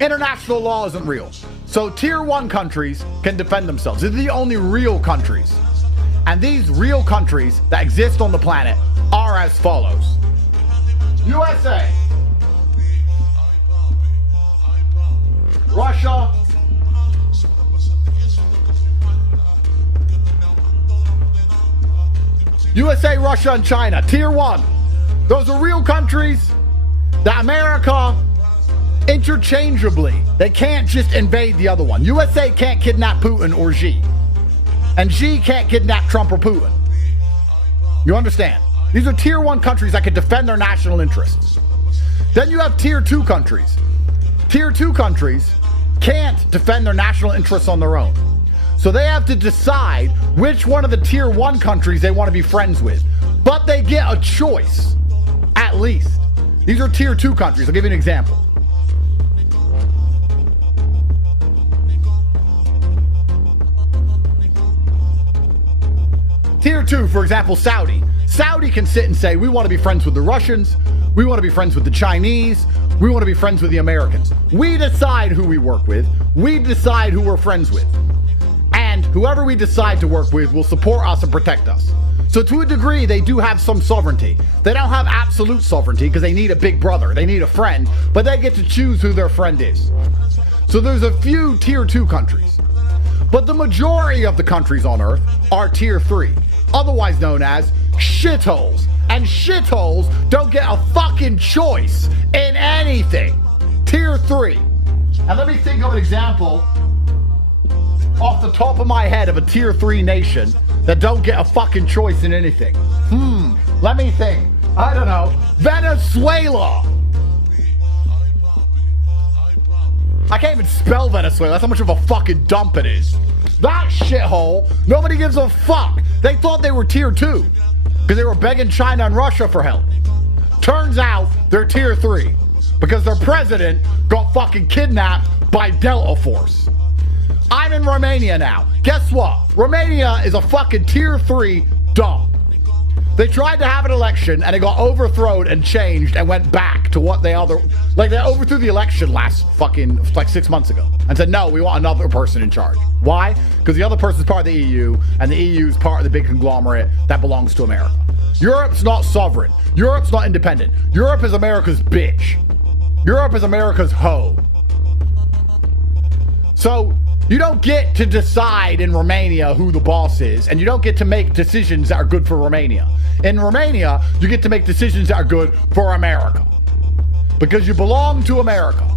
International law isn't real. So tier 1 countries can defend themselves. These are the only real countries. And these real countries that exist on the planet are as follows. USA, Russia, USA, Russia, and China. Tier 1. Those are real countries that America interchangeably, they can't just invade the other one. USA can't kidnap Putin or Xi. And Xi can't kidnap Trump or Putin. You understand? These are tier 1 countries that can defend their national interests. Then you have tier 2 countries. Tier 2 countries can't defend their national interests on their own. So they have to decide which one of the tier 1 countries they want to be friends with. But they get a choice, at least. These are tier 2 countries. I'll give you an example. Tier 2, for example, Saudi. Saudi can sit and say, we want to be friends with the Russians. We want to be friends with the Chinese. We want to be friends with the Americans. We decide who we work with. We decide who we're friends with. And whoever we decide to work with will support us and protect us. So to a degree, they do have some sovereignty. They don't have absolute sovereignty because they need a big brother. They need a friend, but they get to choose who their friend is. So there's a few tier 2 countries. But the majority of the countries on Earth are tier 3, otherwise known as shitholes. And shitholes don't get a fucking choice in anything. Tier 3. And let me think of an example off the top of my head of a tier 3 nation that don't get a fucking choice in anything. Let me think. I don't know. Venezuela. I can't even spell Venezuela. That's how much of a fucking dump it is. That shithole, nobody gives a fuck. They thought they were tier 2 because they were begging China and Russia for help. Turns out they're tier 3 because their president got fucking kidnapped by Delta Force. I'm in Romania now. Guess what? Romania is a fucking tier 3 dump. They tried to have an election and it got overthrown and changed and went back to what they they overthrew the election last fucking 6 months ago and said, no, we want another person in charge. Why? Because the other person's part of the EU and the EU is part of the big conglomerate that belongs to America. Europe's not sovereign. Europe's not independent. Europe is America's bitch. Europe is America's hoe. So you don't get to decide in Romania who the boss is, and you don't get to make decisions that are good for Romania. In Romania, you get to make decisions that are good for America. Because you belong to America.